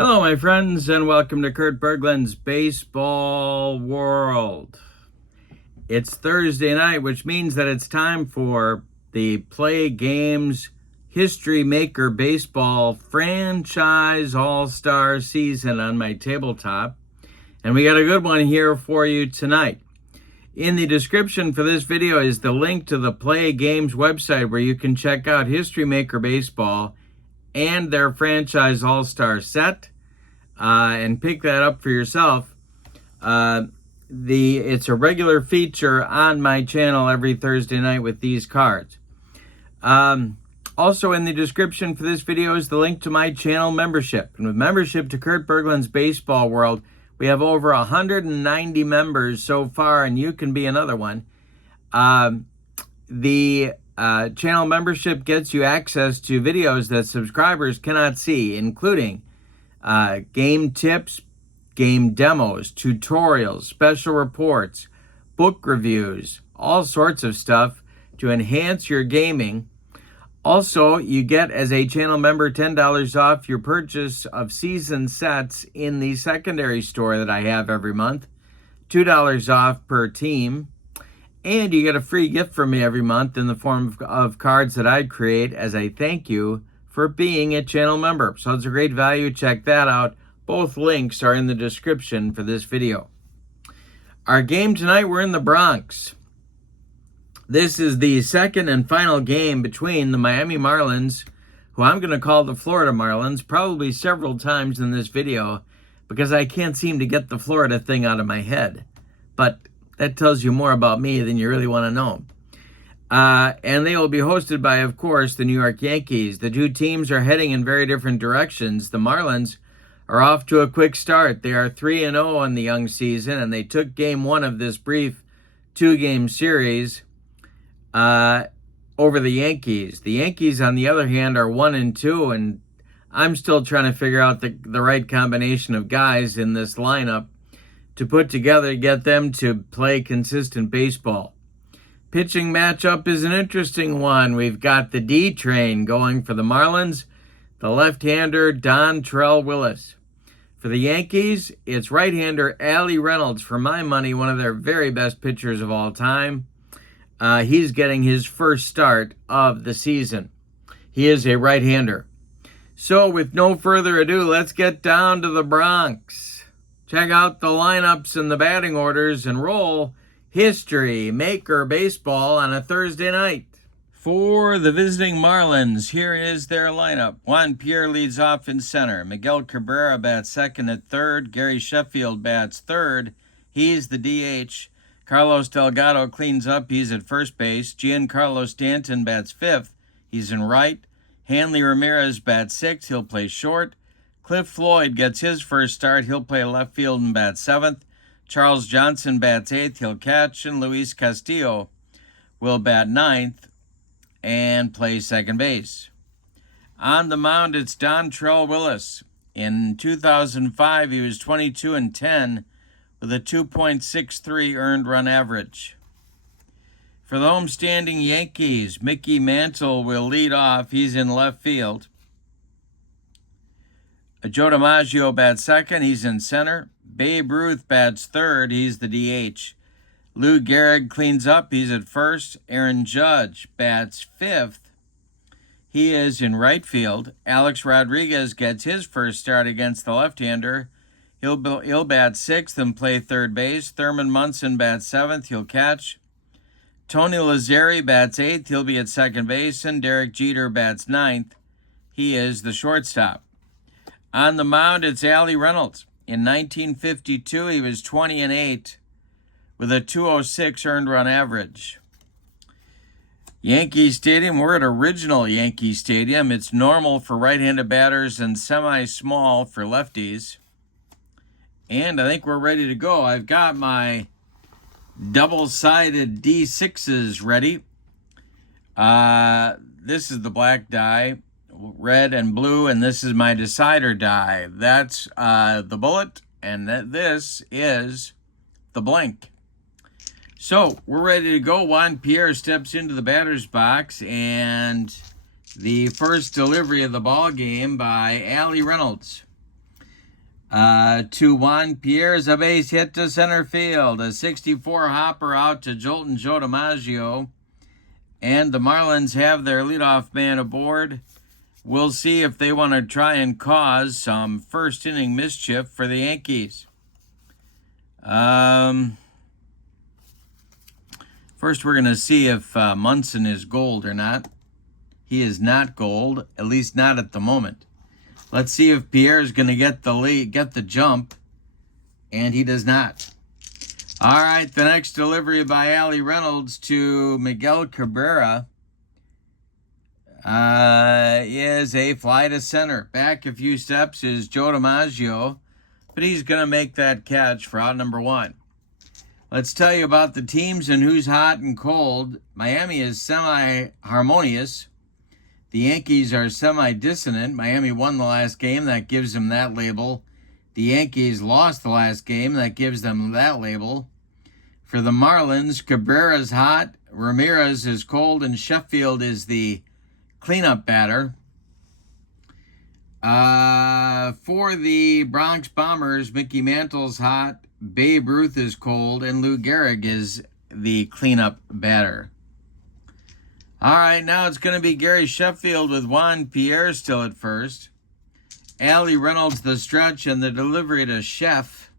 Hello, my friends, and welcome to Kurt Berglund's Baseball World. It's Thursday night, which means that it's time for the Play Games History Maker Baseball Franchise All-Star Season on my tabletop. And we got a good one here for you tonight. In the description for this video is the link to the Play Games website where you can check out History Maker Baseball and their franchise all-star set, and pick that up for yourself. It's a regular feature on my channel every Thursday night with these cards. Also in the description for this video is the link to my channel membership. And with membership to Kurt Berglund's Baseball World, we have over 190 members so far, and you can be another one. The channel membership gets you access to videos that subscribers cannot see, including game tips, game demos, tutorials, special reports, book reviews, all sorts of stuff to enhance your gaming. Also, you get, as a channel member, $10 off your purchase of season sets in the secondary store that I have every month, $2 off per team. And you get a free gift from me every month in the form of cards that I create as a thank you for being a channel member. So it's a great value. Check that out. Both links are in the description for this video. Our game tonight, we're in the Bronx. This is the second and final game between the Miami Marlins, who I'm going to call the Florida Marlins, probably several times in this video, because I can't seem to get the Florida thing out of my head. But that tells you more about me than you really want to know. And they will be hosted by, of course, the New York Yankees. The two teams are heading in very different directions. The Marlins are off to a quick start. They are 3-0 in the young season, and they took game one of this brief two-game series over the Yankees. The Yankees, on the other hand, are 1-2, and I'm still trying to figure out the right combination of guys in this lineup to put together to get them to play consistent baseball. Pitching matchup is an interesting one. We've got the D train going for the Marlins, the left-hander Dontrelle Willis. For the Yankees, it's right-hander Allie Reynolds. For my money, one of their very best pitchers of all time. He's getting his first start of the season. He is a right-hander. So with no further ado, let's get down to the Bronx. Check out the lineups and the batting orders and roll History Maker Baseball on a Thursday night. For the visiting Marlins, here is their lineup. Juan Pierre leads off in center. Miguel Cabrera bats second at third. Gary Sheffield bats third. He's the DH. Carlos Delgado cleans up. He's at first base. Giancarlo Stanton bats fifth. He's in right. Hanley Ramirez bats sixth. He'll play short. Cliff Floyd gets his first start. He'll play left field and bat seventh. Charles Johnson bats eighth. He'll catch. And Luis Castillo will bat ninth and play second base. On the mound, it's Dontrelle Willis. In 2005, he was 22-10 with a 2.63 earned run average. For the homestanding Yankees, Mickey Mantle will lead off. He's in left field. Joe DiMaggio bats second. He's in center. Babe Ruth bats third. He's the DH. Lou Gehrig cleans up. He's at first. Aaron Judge bats fifth. He is in right field. Alex Rodriguez gets his first start against the left-hander. He'll bat sixth and play third base. Thurman Munson bats seventh. He'll catch. Tony Lazzeri bats eighth. He'll be at second base. And Derek Jeter bats ninth. He is the shortstop. On the mound, it's Allie Reynolds. In 1952, he was 20-8 with a 206 earned run average. Yankee Stadium, we're at original Yankee Stadium. It's normal for right-handed batters and semi-small for lefties. And I think we're ready to go. I've got my double-sided D6s ready. This is the black die, red and blue, and this is my decider die. That's the bullet, and this is the blank. So we're ready to go. Juan Pierre steps into the batter's box, and the first delivery of the ball game by Allie Reynolds. To Juan Pierre's a base hit to center field. A 64 hopper out to Jolton Joe DiMaggio. And the Marlins have their leadoff man aboard. We'll see if they want to try and cause some first inning mischief for the Yankees. First, we're going to see if Munson is gold or not. He is not gold, at least not at the moment. Let's see if Pierre is going to get the lead, get the jump, and he does not. All right, the next delivery by Allie Reynolds to Miguel Cabrera is a fly to center. Back a few steps is Joe DiMaggio, but he's going to make that catch for out number 1. Let's tell you about the teams and who's hot and cold. Miami is semi-harmonious. The Yankees are semi-dissonant. Miami won the last game. That gives them that label. The Yankees lost the last game. That gives them that label. For the Marlins, Cabrera's hot, Ramirez is cold, and Sheffield is the cleanup batter. For the Bronx Bombers, Mickey Mantle's hot, Babe Ruth is cold, and Lou Gehrig is the cleanup batter. All right, now it's going to be Gary Sheffield with Juan Pierre still at first. Allie Reynolds the stretch, and the delivery to Chef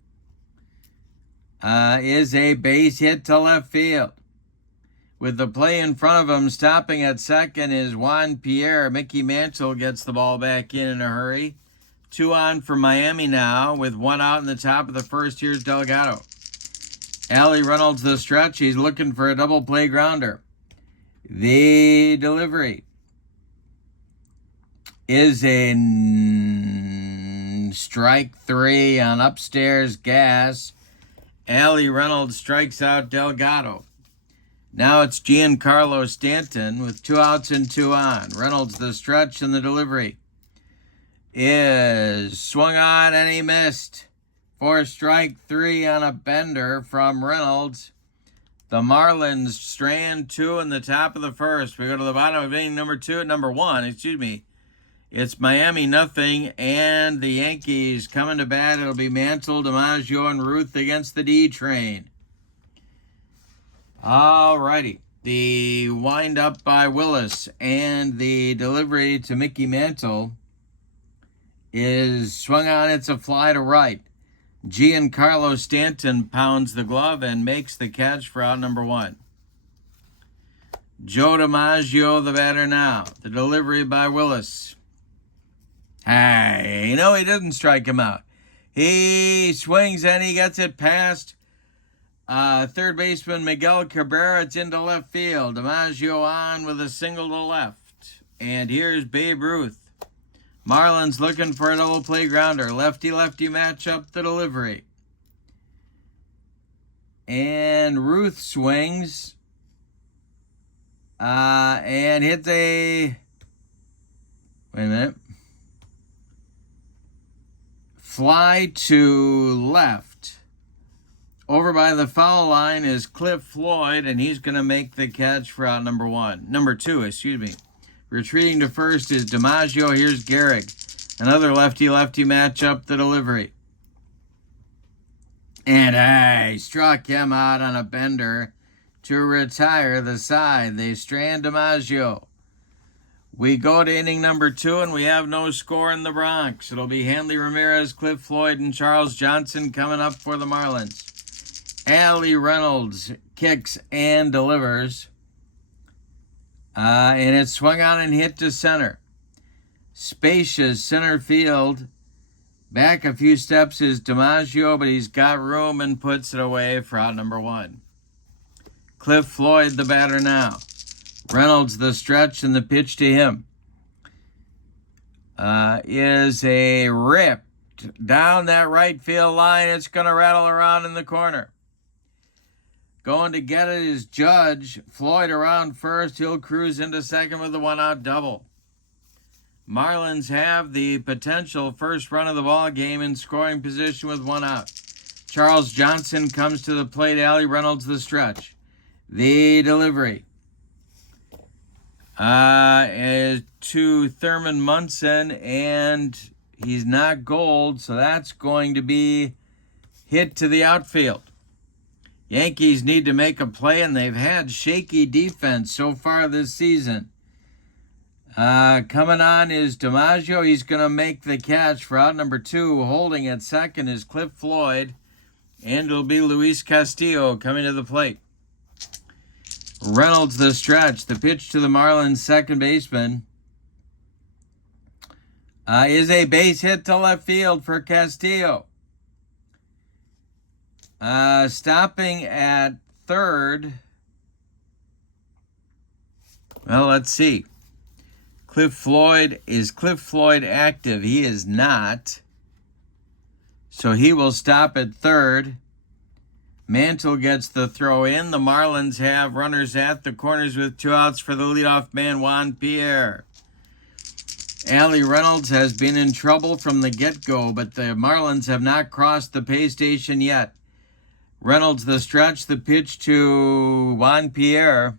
is a base hit to left field. With the play in front of him, stopping at second is Juan Pierre. Mickey Mantle gets the ball back in a hurry. 2 on for Miami now, with 1 out in the top of the first. Here's Delgado. Allie Reynolds the stretch. He's looking for a double play grounder. The delivery is a strike 3 on upstairs gas. Allie Reynolds strikes out Delgado. Now it's Giancarlo Stanton with 2 outs and 2 on. Reynolds the stretch, and the delivery is swung on and he missed for strike 3 on a bender from Reynolds. The Marlins strand 2 in the top of the first. We go to the bottom of inning number 1. It's Miami nothing, and the Yankees coming to bat. It'll be Mantle, DiMaggio, and Ruth against the D train. All righty. The wind up by Willis and the delivery to Mickey Mantle is swung on. It's a fly to right. Giancarlo Stanton pounds the glove and makes the catch for out number 1. Joe DiMaggio, the batter now. The delivery by Willis. Hey, no, he didn't strike him out. He swings and he gets it past third baseman Miguel Cabrera. It's into left field. DiMaggio on with a single to left. And here's Babe Ruth. Marlins looking for a double play grounder. Lefty-lefty matchup, the delivery. And Ruth swings and hits a... Wait a minute. Fly to left. Over by the foul line is Cliff Floyd, and he's going to make the catch for out number 2. Retreating to first is DiMaggio. Here's Gehrig. Another lefty-lefty matchup, the delivery. And he struck him out on a bender to retire the side. They strand DiMaggio. We go to inning number 2, and we have no score in the Bronx. It'll be Hanley Ramirez, Cliff Floyd, and Charles Johnson coming up for the Marlins. Allie Reynolds kicks and delivers. And it's swung on and hit to center. Spacious center field. Back a few steps is DiMaggio, but he's got room and puts it away for out number 1. Cliff Floyd, the batter now. Reynolds, the stretch, and the pitch to him is a rip down that right field line. It's going to rattle around in the corner. Going to get it is Judge. Floyd around first. He'll cruise into second with a 1-out double. Marlins have the potential first run of the ball game in scoring position with 1 out. Charles Johnson comes to the plate. Allie Reynolds the stretch. The delivery is to Thurman Munson, and He's not gold, so that's going to be hit to the outfield. Yankees need to make a play, and they've had shaky defense so far this season. Coming on is DiMaggio. He's going to make the catch for out number 2. Holding at second is Cliff Floyd. And it'll be Luis Castillo coming to the plate. Reynolds the stretch. The pitch to the Marlins second baseman is a base hit to left field for Castillo. Stopping at third. Well, let's see. Is Cliff Floyd active? He is not. So he will stop at third. Mantle gets the throw in. The Marlins have runners at the corners with 2 outs for the leadoff man, Juan Pierre. Allie Reynolds has been in trouble from the get-go, but the Marlins have not crossed the pay station yet. Reynolds the stretch, the pitch to Juan Pierre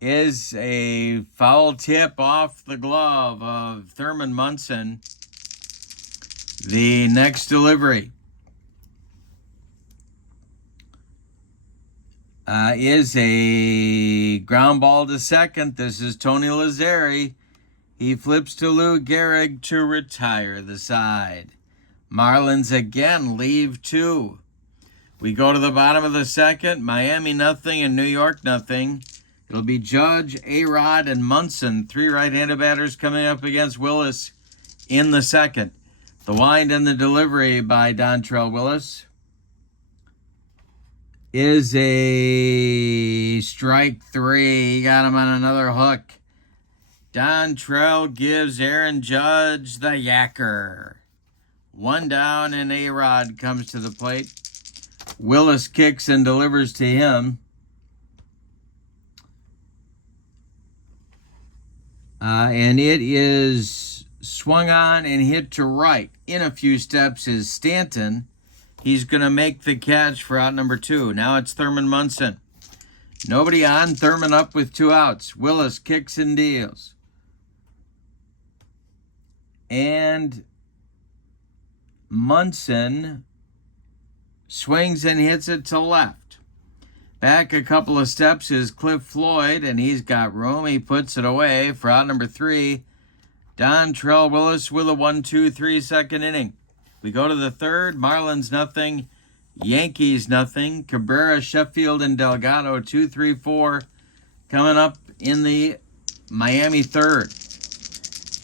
is a foul tip off the glove of Thurman Munson. The next delivery is a ground ball to second. This is Tony Lazzeri. He flips to Lou Gehrig to retire the side. Marlins again leave 2. We go to the bottom of the second. Miami nothing and New York nothing. It'll be Judge, A-Rod, and Munson. 3 right-handed batters coming up against Willis in the second. The wind and the delivery by Dontrell Willis is a strike 3. He got him on another hook. Dontrell gives Aaron Judge the yacker. 1 down, and A-Rod comes to the plate. Willis kicks and delivers to him. And it is swung on and hit to right. In a few steps is Stanton. He's going to make the catch for out number 2. Now it's Thurman Munson. Nobody on. Thurman up with 2 outs. Willis kicks and deals. And Munson swings and hits it to left. Back a couple of steps is Cliff Floyd, and he's got room. He puts it away for out number 3. Dontrell Willis with a 1-2-3 second inning. We go to the third. Marlins nothing. Yankees nothing. Cabrera, Sheffield, and Delgado 2-3-4 coming up in the Miami third.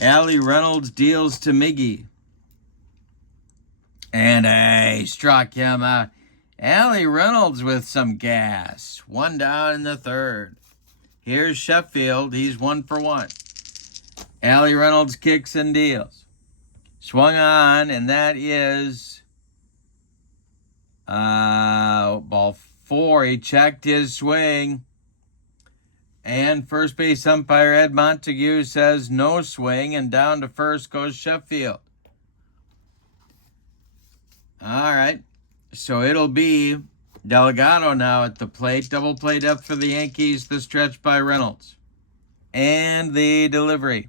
Allie Reynolds deals to Miggy. And he struck him out. Allie Reynolds with some gas. 1 down in the third. Here's Sheffield. He's 1 for 1. Allie Reynolds kicks and deals. Swung on, and that is ball 4. He checked his swing. And first base umpire Ed Montague says no swing, and down to first goes Sheffield. All right. So it'll be Delgado now at the plate. Double play depth for the Yankees. The stretch by Reynolds. And the delivery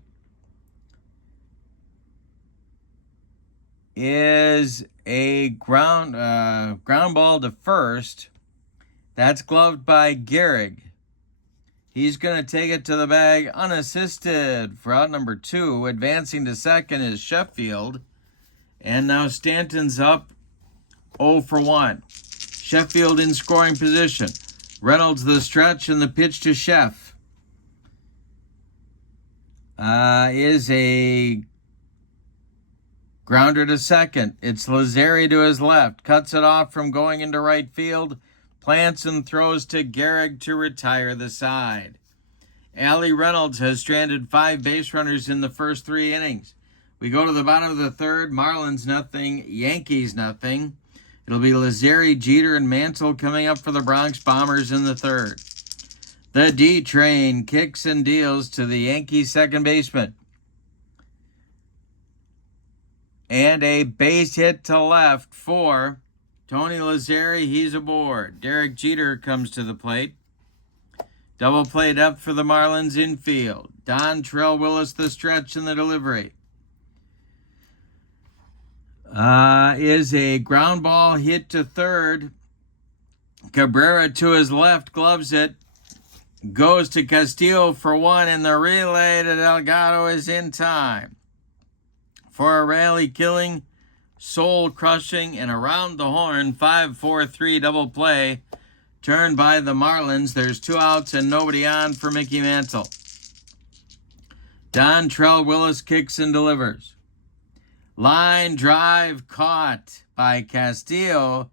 is a ground ball to first. That's gloved by Gehrig. He's going to take it to the bag unassisted for out number 2. Advancing to second is Sheffield. And now Stanton's up 0 for 1. Sheffield in scoring position. Reynolds the stretch, and the pitch to Sheff is a grounder to second. It's Lazzeri to his left. Cuts it off from going into right field. Plants and throws to Gehrig to retire the side. Allie Reynolds has stranded 5 base runners in the first 3 innings. We go to the bottom of the third. Marlins nothing. Yankees nothing. It'll be Lazzeri, Jeter, and Mantle coming up for the Bronx Bombers in the third. The D-Train kicks and deals to the Yankees second baseman. And a base hit to left for Tony Lazzeri. He's aboard. Derek Jeter comes to the plate. Double play depth for the Marlins infield. Dontrell Willis, the stretch and the delivery. Is a ground ball hit to third. Cabrera to his left, gloves it. Goes to Castillo for one, and the relay to Delgado is in time for a rally-killing, soul-crushing, and around the horn 5-4-3 double play turned by the Marlins. There's 2 outs and nobody on for Mickey Mantle. Dontrell Willis kicks and delivers. Line drive caught by Castillo.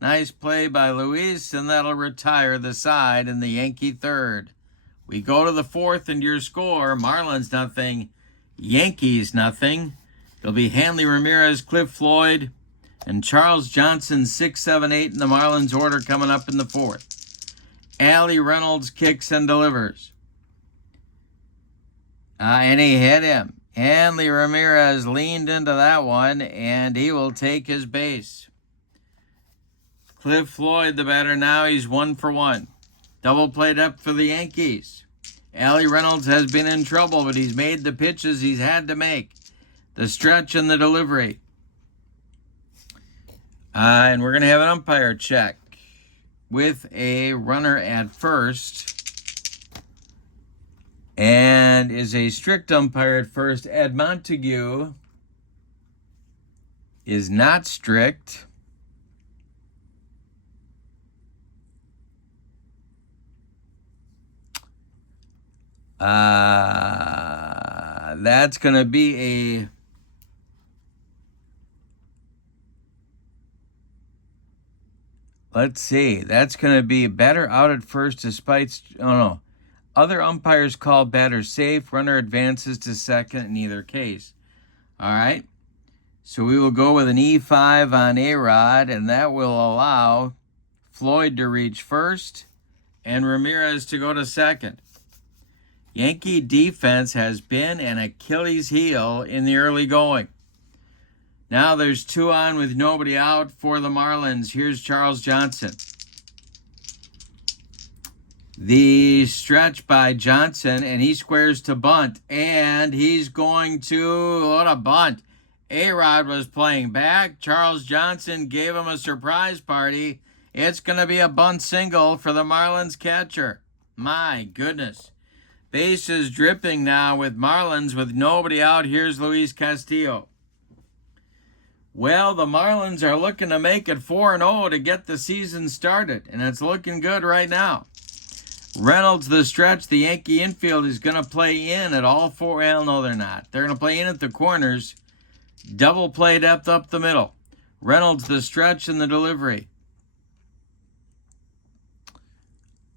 Nice play by Luis, and that'll retire the side in the Yankee third. We go to the fourth, and your score, Marlins nothing, Yankees nothing. It'll be Hanley Ramirez, Cliff Floyd, and Charles Johnson, 6, 7, 8 in the Marlins order coming up in the fourth. Allie Reynolds kicks and delivers. And he hit him. Hanley Ramirez leaned into that one, and he will take his base. Cliff Floyd, the batter now, he's 1 for 1. Double played up for the Yankees. Allie Reynolds has been in trouble, but he's made the pitches he's had to make. The stretch and the delivery. And we're going to have an umpire check with a runner at first. And is a strict umpire at first. Ed Montague is not strict. That's going to be a... Let's see. That's going to be batter out at first despite... Oh, no. Other umpires call batter safe. Runner advances to second in either case. All right. So we will go with an E5 on A-Rod, and that will allow Floyd to reach first and Ramirez to go to second. Yankee defense has been an Achilles heel in the early going. Now there's 2 on with nobody out for the Marlins. Here's Charles Johnson. The stretch by Johnson, and he squares to bunt, and he's going to, what a bunt. A-Rod was playing back. Charles Johnson gave him a surprise party. It's going to be a bunt single for the Marlins catcher. My goodness. Bases dripping now with Marlins with nobody out. Here's Luis Castillo. Well, the Marlins are looking to make it 4-0 to get the season started, and it's looking good right now. Reynolds, the stretch, the Yankee infield is going to play in at all 4. Well, no, they're not. They're going to play in at the corners. Double play depth up the middle. Reynolds, the stretch, and the delivery.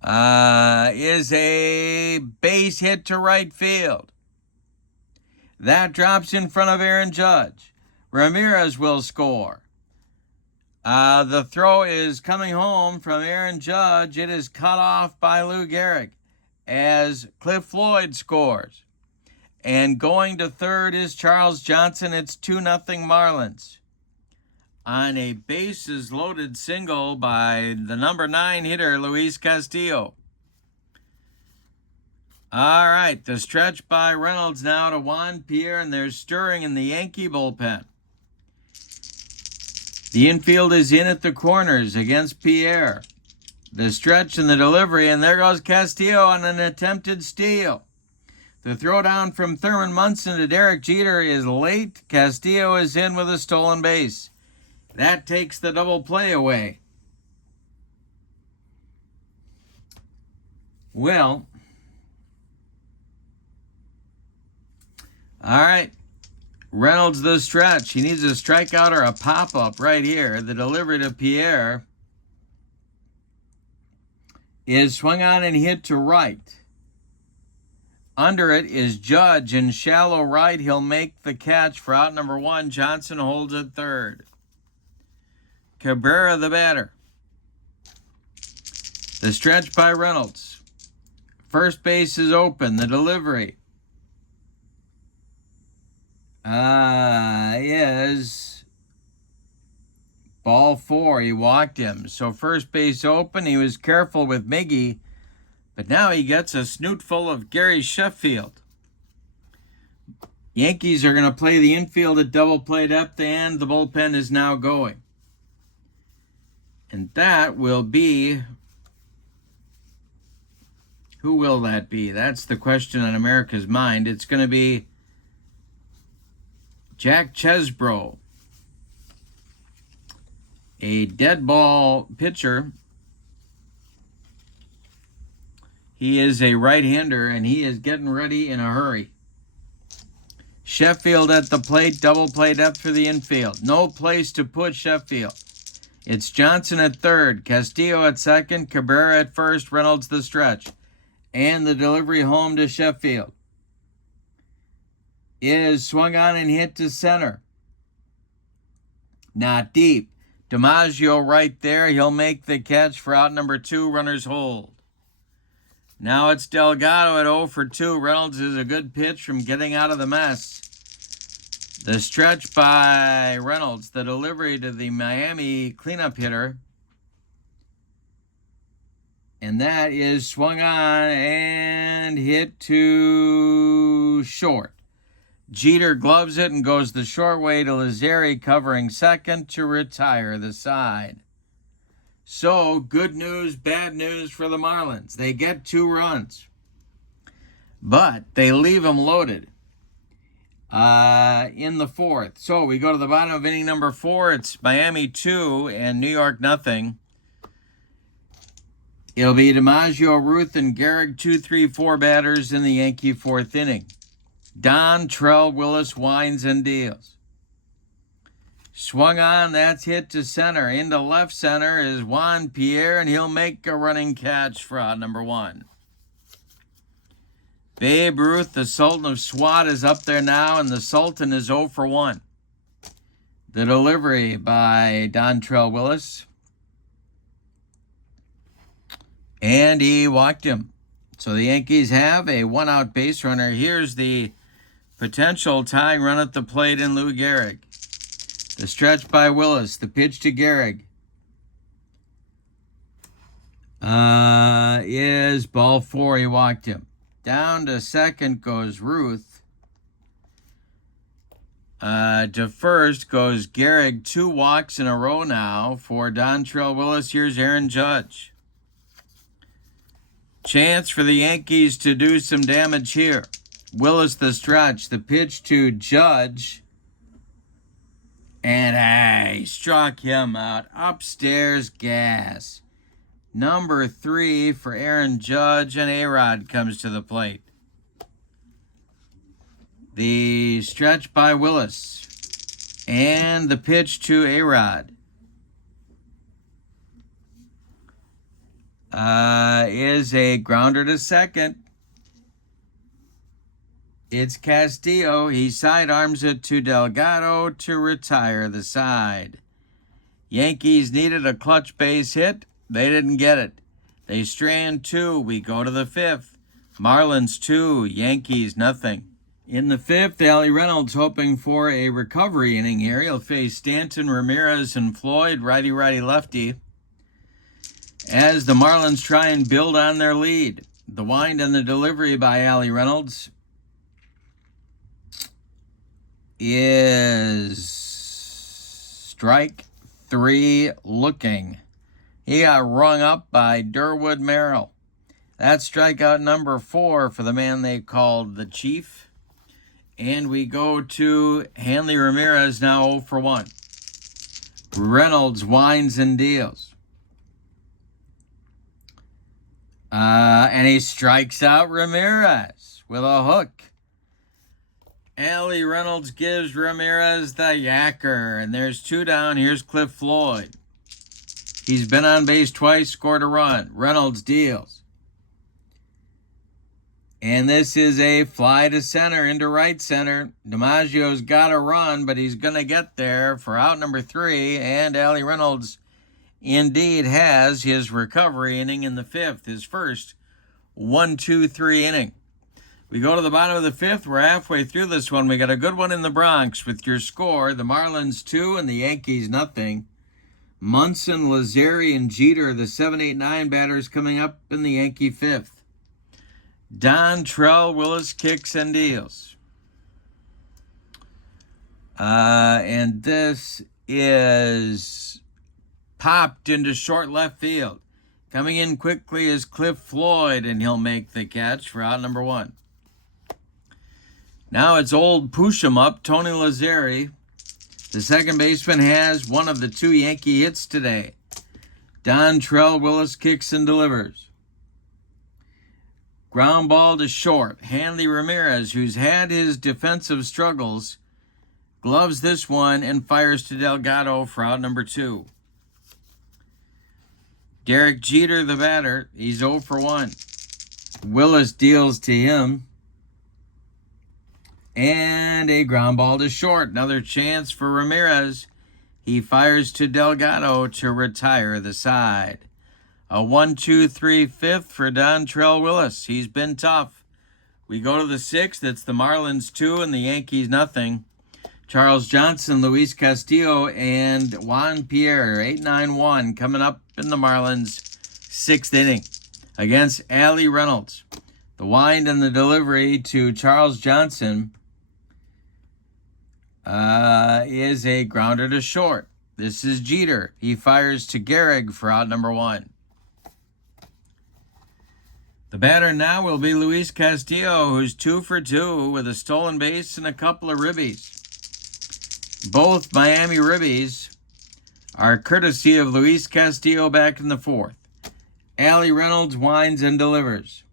Is a base hit to right field. That drops in front of Aaron Judge. Ramirez will score. The throw is coming home from Aaron Judge. It is cut off by Lou Gehrig as Cliff Floyd scores. And going to third is Charles Johnson. It's 2-0 Marlins. On a bases-loaded single by the number 9 hitter, Luis Castillo. All right, the stretch by Reynolds now to Juan Pierre, and there's stirring in the Yankee bullpen. The infield is in at the corners against Pierre. The stretch and the delivery, and there goes Castillo on an attempted steal. The throwdown from Thurman Munson to Derek Jeter is late. Castillo is in with a stolen base. That takes the double play away. Well, all right. Reynolds the stretch. He needs a strikeout or a pop-up right here. The delivery to Pierre is swung on and hit to right. Under it is Judge in shallow right. He'll make the catch for out number 1. Johnson holds at third. Cabrera the batter. The stretch by Reynolds. First base is open. The delivery is ball 4. He walked him. So first base open. He was careful with Miggy, but now he gets a snoot full of Gary Sheffield. Yankees are going to play the infield at double play depth, and the bullpen is now going. And that will be... Who will that be? That's the question on America's mind. It's going to be Jack Chesbro, a dead ball pitcher. He is a right-hander, and he is getting ready in a hurry. Sheffield at the plate, double play depth for the infield. No place to put Sheffield. It's Johnson at third, Castillo at second, Cabrera at first, Reynolds the stretch. And the delivery home to Sheffield is swung on and hit to center. Not deep. DiMaggio right there. He'll make the catch for out number 2. Runners hold. Now it's Delgado at 0 for 2. Reynolds is a good pitch from getting out of the mess. The stretch by Reynolds. The delivery to the Miami cleanup hitter. And that is swung on and hit to short. Jeter gloves it and goes the short way to Lazzeri, covering second to retire the side. So, good news, bad news for the Marlins. They get 2 runs, but they leave them loaded in the 4th. So, we go to the bottom of inning number 4. It's Miami 2 and New York nothing. It'll be DiMaggio, Ruth, and Gehrig, 2, 3, 4 batters in the Yankee 4th inning. Don, Trell, Willis, Wines, and deals. Swung on, that's hit to center. Into left center is Juan Pierre, and he'll make a running catch for out number 1. Babe Ruth, the Sultan of SWAT, is up there now, and the Sultan is 0 for 1. The delivery by Dontrell Willis. And he walked him. So the Yankees have a 1-out base runner. Here's the potential tying run at the plate in Lou Gehrig. The stretch by Willis. The pitch to Gehrig is ball 4. He walked him. Down to second goes Ruth. To first goes Gehrig. 2 walks in a row now for Dontrell Willis. Here's Aaron Judge. Chance for the Yankees to do some damage here. Willis the stretch. The pitch to Judge. And he struck him out. Upstairs gas. Number 3 for Aaron Judge, and A-Rod comes to the plate. The stretch by Willis. And the pitch to A-Rod. Is a grounder to second. It's Castillo. He sidearms it to Delgado to retire the side. Yankees needed a clutch base hit. They didn't get it. They strand 2. We go to the 5th. Marlins 2, Yankees nothing. In the 5th, Allie Reynolds hoping for a recovery inning here. He'll face Stanton, Ramirez, and Floyd, righty, lefty, as the Marlins try and build on their lead. The wind and the delivery by Allie Reynolds is strike 3 looking. He got rung up by Durwood Merrill. That's strikeout number 4 for the man they called the Chief. And we go to Hanley Ramirez, now 0 for 1. Reynolds winds and deals. And he strikes out Ramirez with a hook. Allie Reynolds gives Ramirez the yacker. And there's 2 down. Here's Cliff Floyd. He's been on base twice, scored a run. Reynolds deals. And this is a fly to center, into right center. DiMaggio's got to run, but he's going to get there for out number 3. And Allie Reynolds indeed has his recovery inning in the 5th, his first 1-2-3 inning. We go to the bottom of the 5th. We're halfway through this one. We got a good one in the Bronx with your score. The Marlins 2 and the Yankees nothing. Munson, Lazzeri, and Jeter, the 7, 8, 9 batters coming up in the Yankee 5th. Don, Trell, Willis kicks and deals. And this is popped into short left field. Coming in quickly is Cliff Floyd, and he'll make the catch for out number 1. Now it's old push-em-up, Tony Lazzeri. The second baseman has one of the 2 Yankee hits today. Dontrell Willis kicks and delivers. Ground ball to short. Hanley Ramirez, who's had his defensive struggles, gloves this one and fires to Delgado for out number 2. Derek Jeter, the batter, he's 0 for 1. Willis deals to him. And a ground ball to short. Another chance for Ramirez. He fires to Delgado to retire the side. A 1-2-3 fifth for Dontrell Willis. He's been tough. We go to the 6th. It's the Marlins 2 and the Yankees nothing. Charles Johnson, Luis Castillo, and Juan Pierre, 8-9-1, coming up in the Marlins' 6th inning against Allie Reynolds. The wind and the delivery to Charles Johnson is a grounder to short. This is Jeter. He fires to Gehrig for out number 1. The batter now will be Luis Castillo, who's 2 for 2 with a stolen base and a couple of ribbies. Both Miami ribbies are courtesy of Luis Castillo back in the 4th. Allie Reynolds winds and delivers.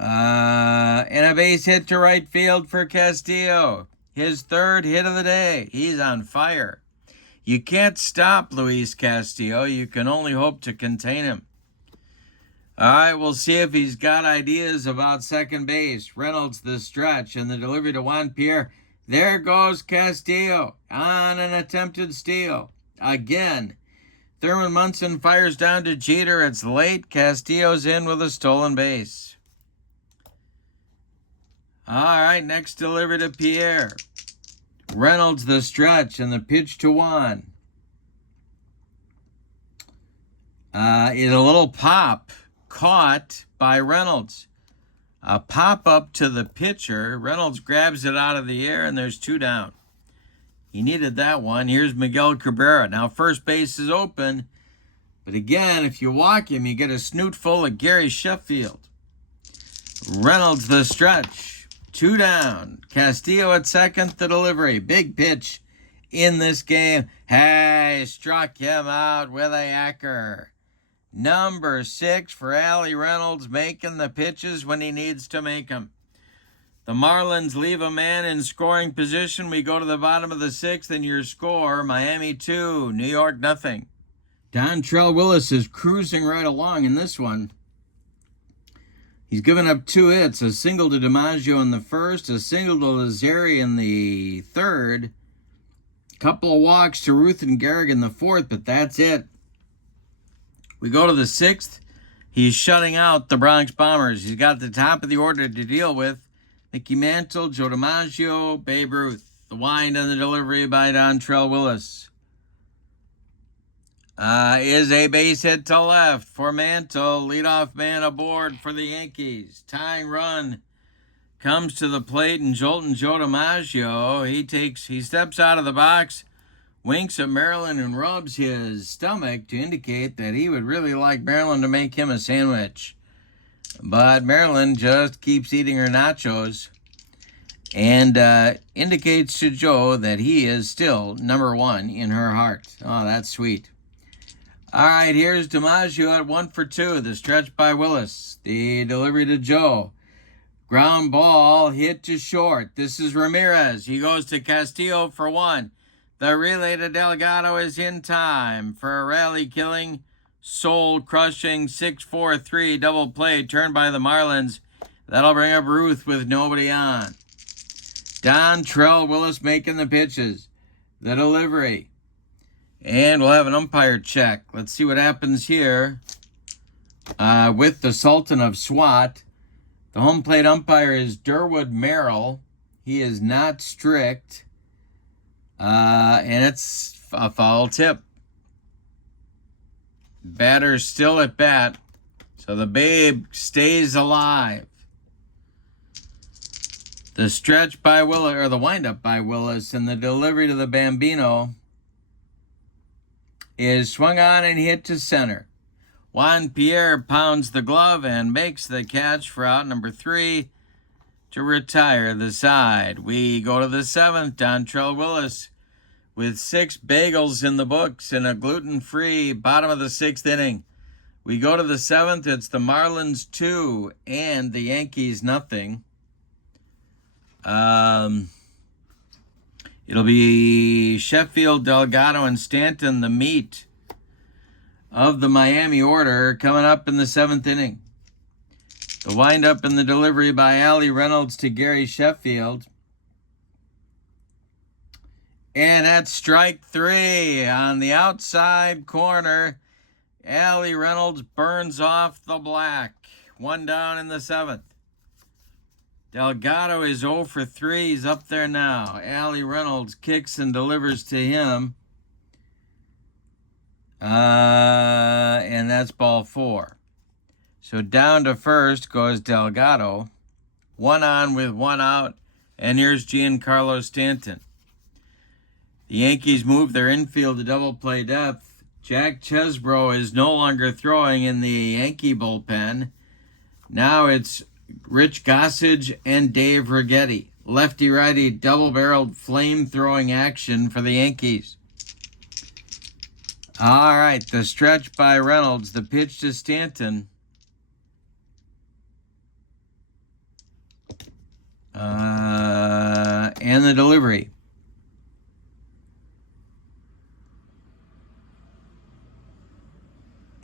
And a base hit to right field for Castillo. His 3rd hit of the day. He's on fire. You can't stop Luis Castillo. You can only hope to contain him. All right, we'll see if he's got ideas about second base. Reynolds the stretch and the delivery to Juan Pierre. There goes Castillo on an attempted steal. Again, Thurman Munson fires down to Jeter. It's late. Castillo's in with a stolen base. All right, next delivery to Pierre. Reynolds the stretch and the pitch to Juan. Is a little pop caught by Reynolds. A pop-up to the pitcher. Reynolds grabs it out of the air, and there's 2 down. He needed that one. Here's Miguel Cabrera. Now first base is open, but again, if you walk him, you get a snoot full of Gary Sheffield. Reynolds the stretch. 2 down. Castillo at second, the delivery. Big pitch in this game. Hey, struck him out with a yacker. Number 6 for Allie Reynolds, making the pitches when he needs to make them. The Marlins leave a man in scoring position. We go to the bottom of the 6th, and your score, Miami 2, New York nothing. Dontrell Willis is cruising right along in this one. He's given up 2 hits, a single to DiMaggio in the 1st, a single to Lazzeri in the 3rd, a couple of walks to Ruth and Gehrig in the 4th, but that's it. We go to the 6th. He's shutting out the Bronx Bombers. He's got the top of the order to deal with. Mickey Mantle, Joe DiMaggio, Babe Ruth. The wind and the delivery by Dontrell Willis. Is a base hit to left for Mantle. Leadoff man aboard for the Yankees. Tying run comes to the plate, and Jolton Joe DiMaggio, he steps out of the box, winks at Marilyn, and rubs his stomach to indicate that he would really like Marilyn to make him a sandwich. But Marilyn just keeps eating her nachos and indicates to Joe that he is still number 1 in her heart. Oh, that's sweet. All right, here's DiMaggio at 1 for 2. The stretch by Willis. The delivery to Joe. Ground ball hit to short. This is Ramirez. He goes to Castillo for 1. The relay to Delgado is in time for a rally-killing, soul-crushing 6-4-3 double play turned by the Marlins. That'll bring up Ruth with nobody on. Dontrell Willis making the pitches. The delivery. And we'll have an umpire check. Let's see what happens here with the Sultan of SWAT. The home plate umpire is Durwood Merrill. He is not strict. And it's a foul tip. Batter's still at bat. So the Babe stays alive. The stretch by Willis, or the windup by Willis, and the delivery to the Bambino is swung on and hit to center. Juan Pierre pounds the glove and makes the catch for out number 3 to retire the side. We go to the 7th. Dontrell Willis with 6 bagels in the books in a gluten-free bottom of the 6th inning. We go to the 7th. It's the Marlins 2 and the Yankees nothing. It'll be Sheffield, Delgado, and Stanton, the meat of the Miami order, coming up in the 7th inning. The windup and the delivery by Allie Reynolds to Gary Sheffield. And that's strike 3 on the outside corner. Allie Reynolds burns off the black. 1 down in the 7th. Delgado is 0 for 3. He's up there now. Allie Reynolds kicks and delivers to him. And that's ball 4. So down to first goes Delgado. 1 on with 1 out. And here's Giancarlo Stanton. The Yankees move their infield to double play depth. Jack Chesbro is no longer throwing in the Yankee bullpen. Now it's Rich Gossage and Dave Righetti. Lefty-righty double-barreled flame-throwing action for the Yankees. All right, the stretch by Reynolds. The pitch to Stanton. And the delivery.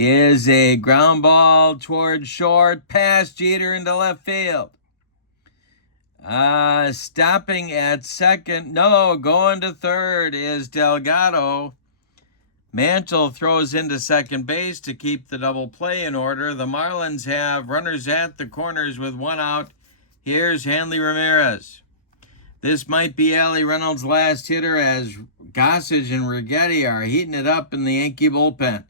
Is a ground ball towards short, past Jeter into left field. Stopping at second, going to third is Delgado. Mantle throws into second base to keep the double play in order. The Marlins have runners at the corners with 1 out. Here's Hanley Ramirez. This might be Allie Reynolds' last hitter, as Gossage and Righetti are heating it up in the Yankee bullpen.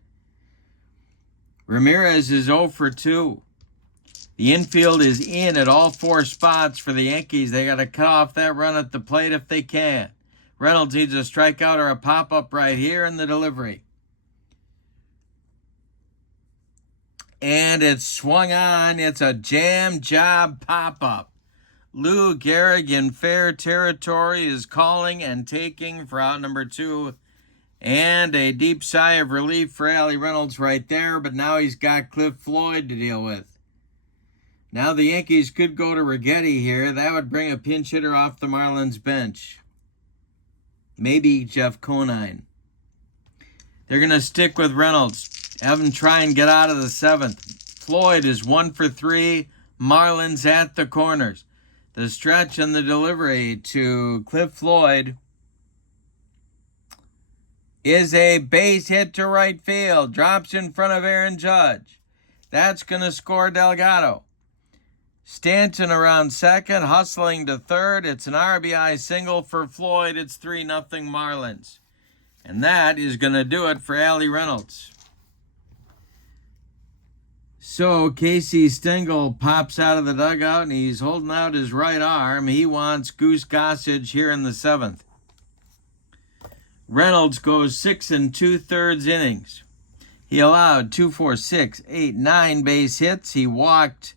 Ramirez is 0 for 2. The infield is in at all 4 spots for the Yankees. They got to cut off that run at the plate if they can. Reynolds needs a strikeout or a pop-up right here in the delivery. And it's swung on. It's a jam job pop-up. Lou Gehrig in fair territory is calling and taking for out number 2. And a deep sigh of relief for Allie Reynolds right there, but now he's got Cliff Floyd to deal with. Now the Yankees could go to Righetti here. That would bring a pinch hitter off the Marlins bench. Maybe Jeff Conine. They're going to stick with Reynolds. Have him try and get out of the 7th. Floyd is 1 for 3. Marlins at the corners. The stretch and the delivery to Cliff Floyd is a base hit to right field. Drops in front of Aaron Judge. That's going to score Delgado. Stanton around second, hustling to third. It's an RBI single for Floyd. It's 3-0 Marlins. And that is going to do it for Allie Reynolds. So Casey Stengel pops out of the dugout, and he's holding out his right arm. He wants Goose Gossage here in the 7th. Reynolds goes 6 2/3 innings. He allowed 2, 4, 6, 8, 9 base hits. He walked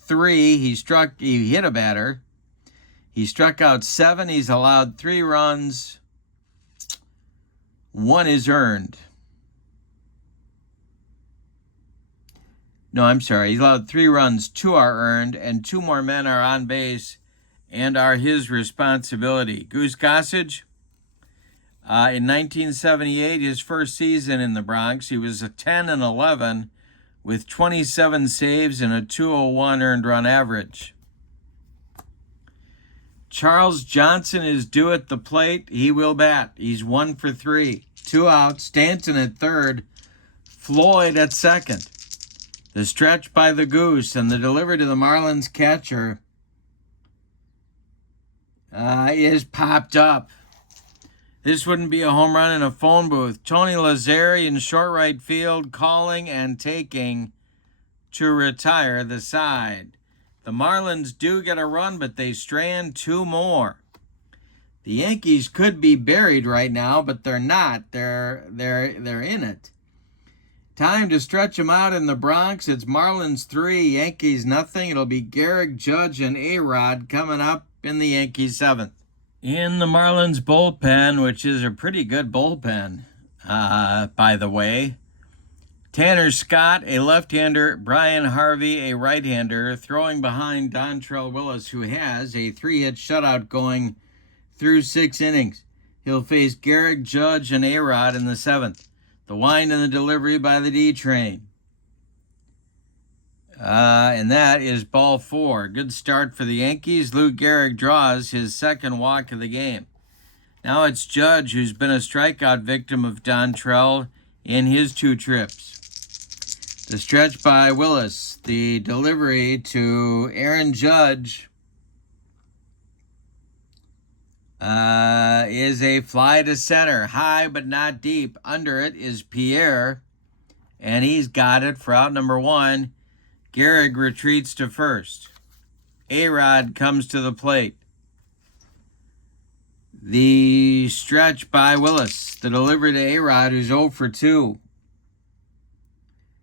3. He hit a batter. He struck out 7. He's allowed 3 runs. 1 is earned. No, I'm sorry. He's allowed 3 runs. 2 are earned, and 2 more men are on base and are his responsibility. Goose Gossage, in 1978, his first season in the Bronx, he was a 10-11 with 27 saves and a 201 earned run average. Charles Johnson is due at the plate. He will bat. He's 1 for 3. 2 outs. Stanton at third. Floyd at second. The stretch by the Goose and the delivery to the Marlins catcher is popped up. This wouldn't be a home run in a phone booth. Tony Lazzari in short right field, calling and taking to retire the side. The Marlins do get a run, but they strand 2 more. The Yankees could be buried right now, but they're not. They're in it. Time to stretch them out in the Bronx. It's Marlins 3, Yankees nothing. It'll be Gehrig, Judge, and A-Rod coming up in the Yankees 7th. In the Marlins bullpen, which is a pretty good bullpen, by the way, Tanner Scott, a left-hander, Brian Harvey, a right-hander, throwing behind Dontrell Willis, who has a 3-hit shutout going through 6 innings. He'll face Gehrig, Judge, and A-Rod in the 7th. The wind and the delivery by the D-Train. And that is ball 4. Good start for the Yankees. Lou Gehrig draws his 2nd walk of the game. Now it's Judge, who's been a strikeout victim of Dontrell in his 2 trips. The stretch by Willis. The delivery to Aaron Judge is a fly to center. High but not deep. Under it is Pierre, and he's got it for out number 1. Gehrig retreats to first. A-Rod comes to the plate. The stretch by Willis. The delivery to A-Rod, who's 0 for 2.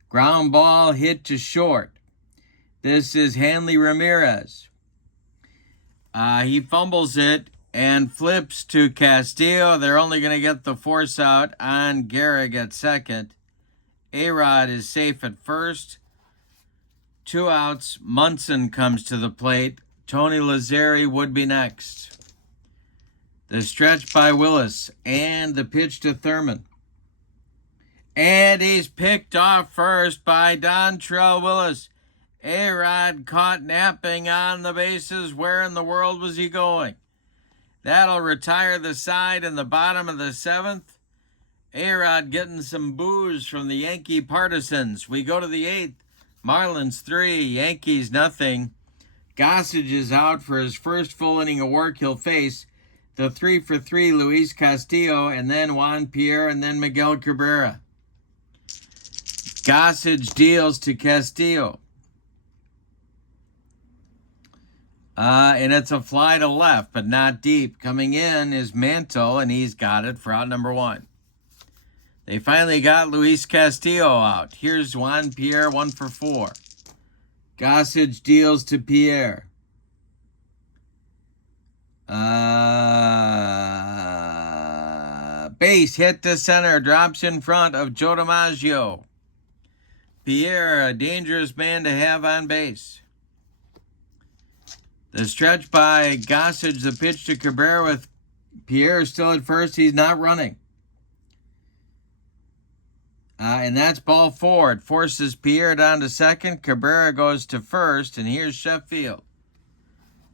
Ground ball hit to short. This is Hanley Ramirez. He fumbles it and flips to Castillo. They're only going to get the force out on Gehrig at second. A-Rod is safe at first. 2 outs. Munson comes to the plate. Tony Lazzeri would be next. The stretch by Willis and the pitch to Thurman. And he's picked off first by Dontrell Willis. A-Rod caught napping on the bases. Where in the world was he going? That'll retire the side in the bottom of the 7th. A-Rod getting some boos from the Yankee partisans. We go to the 8th. Marlins 3, Yankees nothing. Gossage is out for his first full inning of work. He'll face the 3 for 3 Luis Castillo, and then Juan Pierre, and then Miguel Cabrera. Gossage deals to Castillo. And it's a fly to left, but not deep. Coming in is Mantle, and he's got it for out number 1. They finally got Luis Castillo out. Here's Juan Pierre, 1 for 4. Gossage deals to Pierre. Base hit to center, drops in front of Joe DiMaggio. Pierre, a dangerous man to have on base. The stretch by Gossage, the pitch to Cabrera with Pierre still at first. He's not running. And that's ball 4. It forces Pierre down to second. Cabrera goes to first, and here's Sheffield.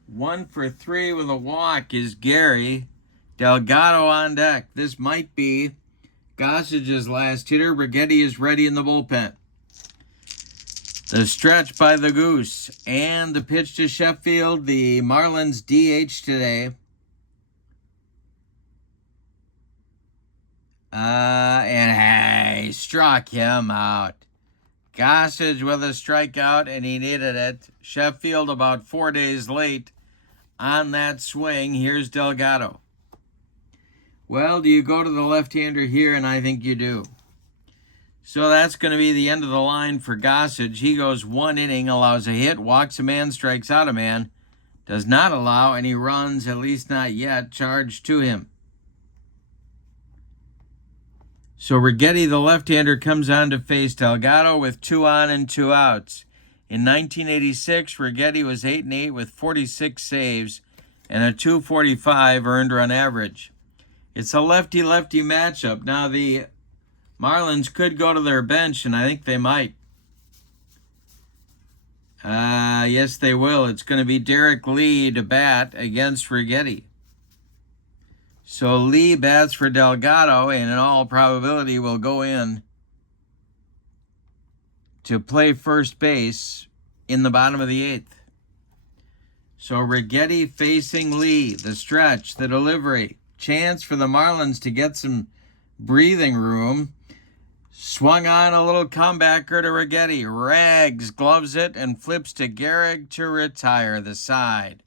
1 for 3 with a walk is Gary. Delgado on deck. This might be Gossage's last hitter. Righetti is ready in the bullpen. The stretch by the Goose and the pitch to Sheffield. The Marlins DH today. And he struck him out. Gossage with a strikeout, and he needed it. Sheffield about 4 days late on that swing. Here's Delgado. Well, do you go to the left-hander here? And I think you do. So that's going to be the end of the line for Gossage. He goes 1 inning, allows a hit, walks a man, strikes out a man. Does not allow any runs, at least not yet, charged to him. So Righetti, the left-hander, comes on to face Delgado with 2 on and 2 outs. In 1986, Righetti was 8-8 with 46 saves and a .245 earned run average. It's a lefty-lefty matchup. Now the Marlins could go to their bench, and I think they might. Yes, they will. It's going to be Derek Lee to bat against Righetti. So Lee bats for Delgado, and in all probability will go in to play first base in the bottom of the 8th. So Righetti facing Lee, the stretch, the delivery. Chance for the Marlins to get some breathing room. Swung on a little comebacker to Righetti. Rags gloves it and flips to Gehrig to retire the side.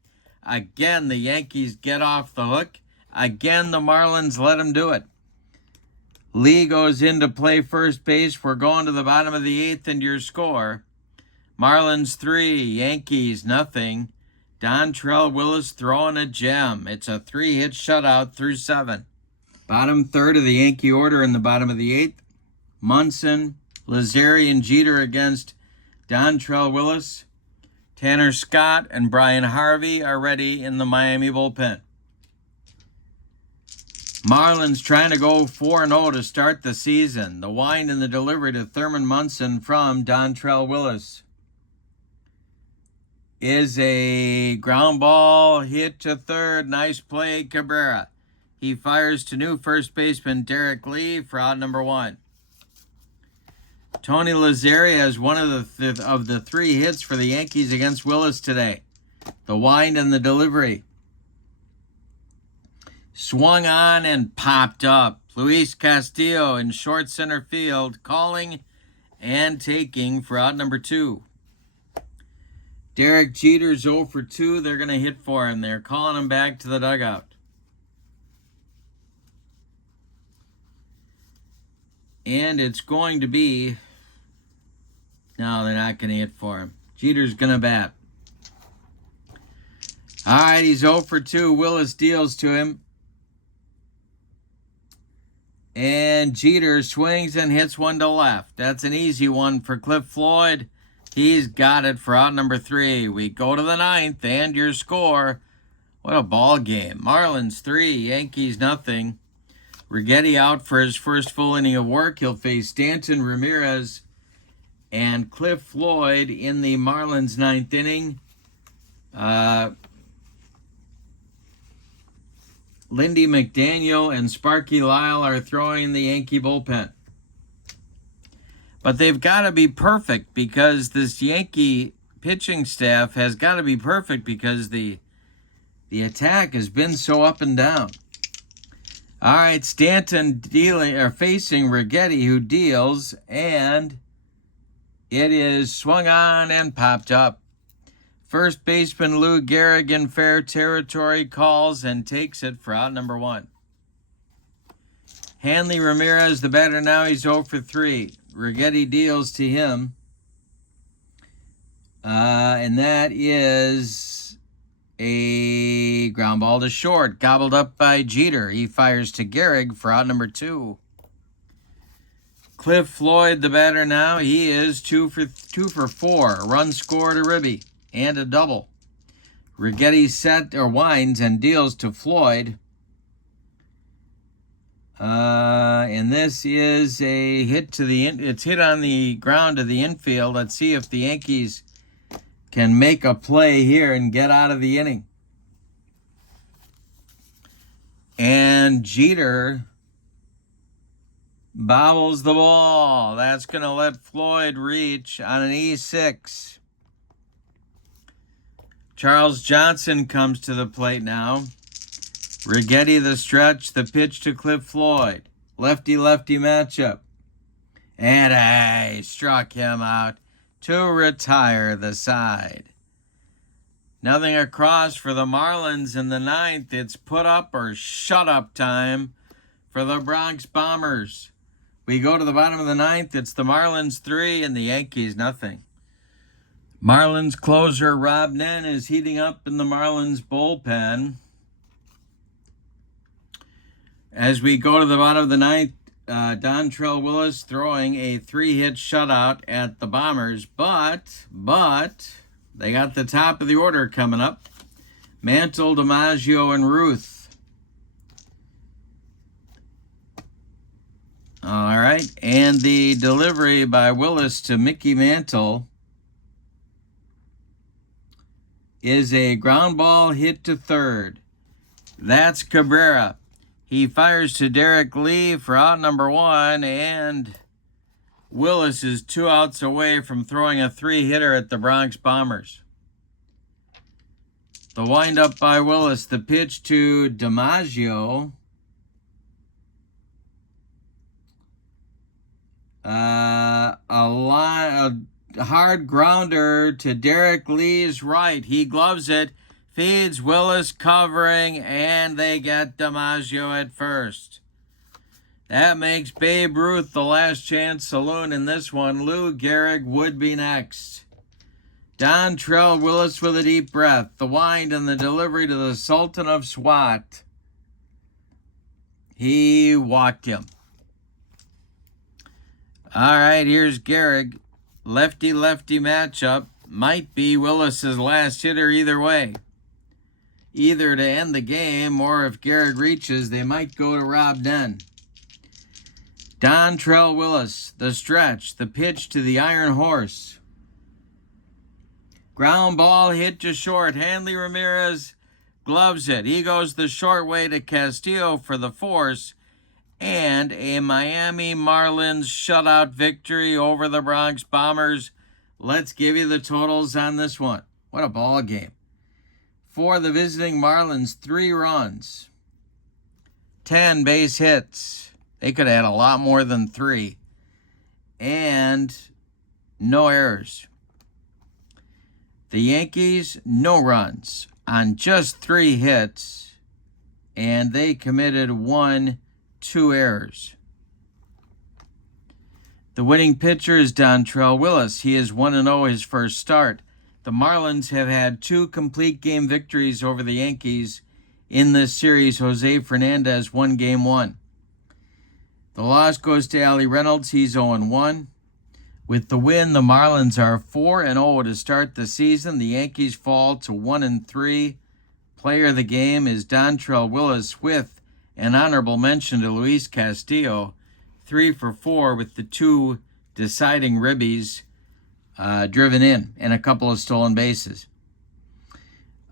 Again, the Yankees get off the hook. Again, the Marlins let them do it. Lee goes in to play first base. We're going to the bottom of the 8th, and your score. Marlins 3, Yankees nothing. Dontrell Willis throwing a gem. It's a 3-hit shutout through 7. Bottom third of the Yankee order in the bottom of the 8th. Munson, Lazzeri, and Jeter against Dontrell Willis. Tanner Scott and Brian Harvey are ready in the Miami bullpen. Marlins trying to go 4-0 to start the season. The wind and the delivery to Thurman Munson from Dontrell Willis is a ground ball hit to third. Nice play, Cabrera. He fires to new first baseman Derek Lee for out number 1. Tony Lazzeri has one of the 3 hits for the Yankees against Willis today. The wind and the delivery. Swung on and popped up. Luis Castillo in short center field, calling and taking for out number 2. Derek Jeter's 0 for 2. They're going to hit for him. They're calling him back to the dugout. And it's going to be... No, they're not going to hit for him. Jeter's going to bat. All right, he's 0 for 2. Willis deals to him. And Jeter swings and hits one to left. That's an easy one for Cliff Floyd. He's got it for out number 3. We go to the 9th, and your score. What a ball game. Marlins 3, Yankees nothing. Righetti out for his first full inning of work. He'll face Stanton, Ramirez, and Cliff Floyd in the Marlins 9th inning. Lindy McDaniel and Sparky Lyle are throwing in the Yankee bullpen. But they've got to be perfect because this Yankee pitching staff has got to be perfect because the attack has been so up and down. All right, Stanton facing Righetti, who deals, and it is swung on and popped up. First baseman Lou Gehrig in fair territory calls and takes it for out number 1. Hanley Ramirez, the batter now, he's 0 for 3. Righetti deals to him. And that is a ground ball to short, gobbled up by Jeter. He fires to Gehrig for out number 2. Cliff Floyd, the batter now, he is 2 for 4. A run score to Ribby and a double. Righetti winds and deals to Floyd. And this is a hit to it's hit on the ground to the infield. Let's see if the Yankees can make a play here and get out of the inning. And Jeter bobbles the ball. That's going to let Floyd reach on an E6. Charles Johnson comes to the plate now. Righetti the stretch, the pitch to Cliff Floyd. Lefty-lefty matchup. And I struck him out to retire the side. Nothing across for the Marlins in the 9th. It's put up or shut up time for the Bronx Bombers. We go to the bottom of the 9th. It's the Marlins 3 and the Yankees nothing. Marlins closer Rob Nen is heating up in the Marlins bullpen. As we go to the bottom of the 9th, Dontrell Willis throwing a 3-hit shutout at the Bombers, but they got the top of the order coming up. Mantle, DiMaggio, and Ruth. All right, and the delivery by Willis to Mickey Mantle is a ground ball hit to third. That's Cabrera. He fires to Derek Lee for out number 1, and Willis is 2 outs away from throwing a 3-hitter at the Bronx Bombers. The windup by Willis, the pitch to DiMaggio. A hard grounder to Derek Lee's right. He gloves it, feeds Willis covering, and they get DiMaggio at first. That makes Babe Ruth the last chance saloon in this one. Lou Gehrig would be next. Dontrelle Willis with a deep breath. The wind and the delivery to the Sultan of SWAT. He walked him. All right, here's Gehrig. Lefty-lefty matchup. Might be Willis's last hitter either way. Either to end the game, or if Gehrig reaches, they might go to Rob Den. Dontrelle Willis, the stretch, the pitch to the Iron Horse. Ground ball hit to short. Hanley Ramirez gloves it. He goes the short way to Castillo for the force. And a Miami Marlins shutout victory over the Bronx Bombers. Let's give you the totals on this one. What a ball game. For the visiting Marlins, 3 runs, 10 base hits. They could have had a lot more than 3. And no errors. The Yankees, no runs on just 3 hits. And they committed 2 errors. The winning pitcher is Dontrelle Willis. He is 1-0 his first start. The Marlins have had 2 complete game victories over the Yankees in this series. Jose Fernandez won game 1. The loss goes to Allie Reynolds. He's 0-1. With the win, the Marlins are 4-0 to start the season. The Yankees fall to 1-3. Player of the game is Dontrelle Willis with an honorable mention to Luis Castillo, 3 for 4 with the 2 deciding ribbies driven in and a couple of stolen bases.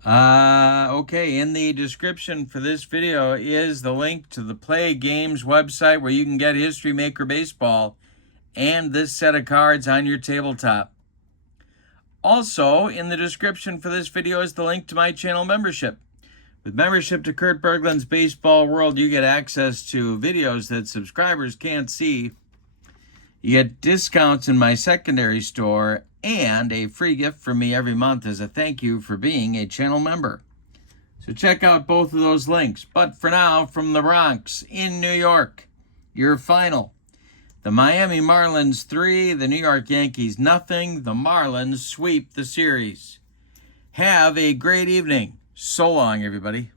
Okay, in the description for this video is the link to the Play Games website where you can get History Maker Baseball and this set of cards on your tabletop. Also, in the description for this video is the link to my channel membership. With membership to Kurt Berglund's Baseball World, you get access to videos that subscribers can't see. You get discounts in my secondary store and a free gift from me every month as a thank you for being a channel member. So check out both of those links. But for now, from the Bronx in New York, your final. The Miami Marlins 3, the New York Yankees nothing. The Marlins sweep the series. Have a great evening. So long, everybody.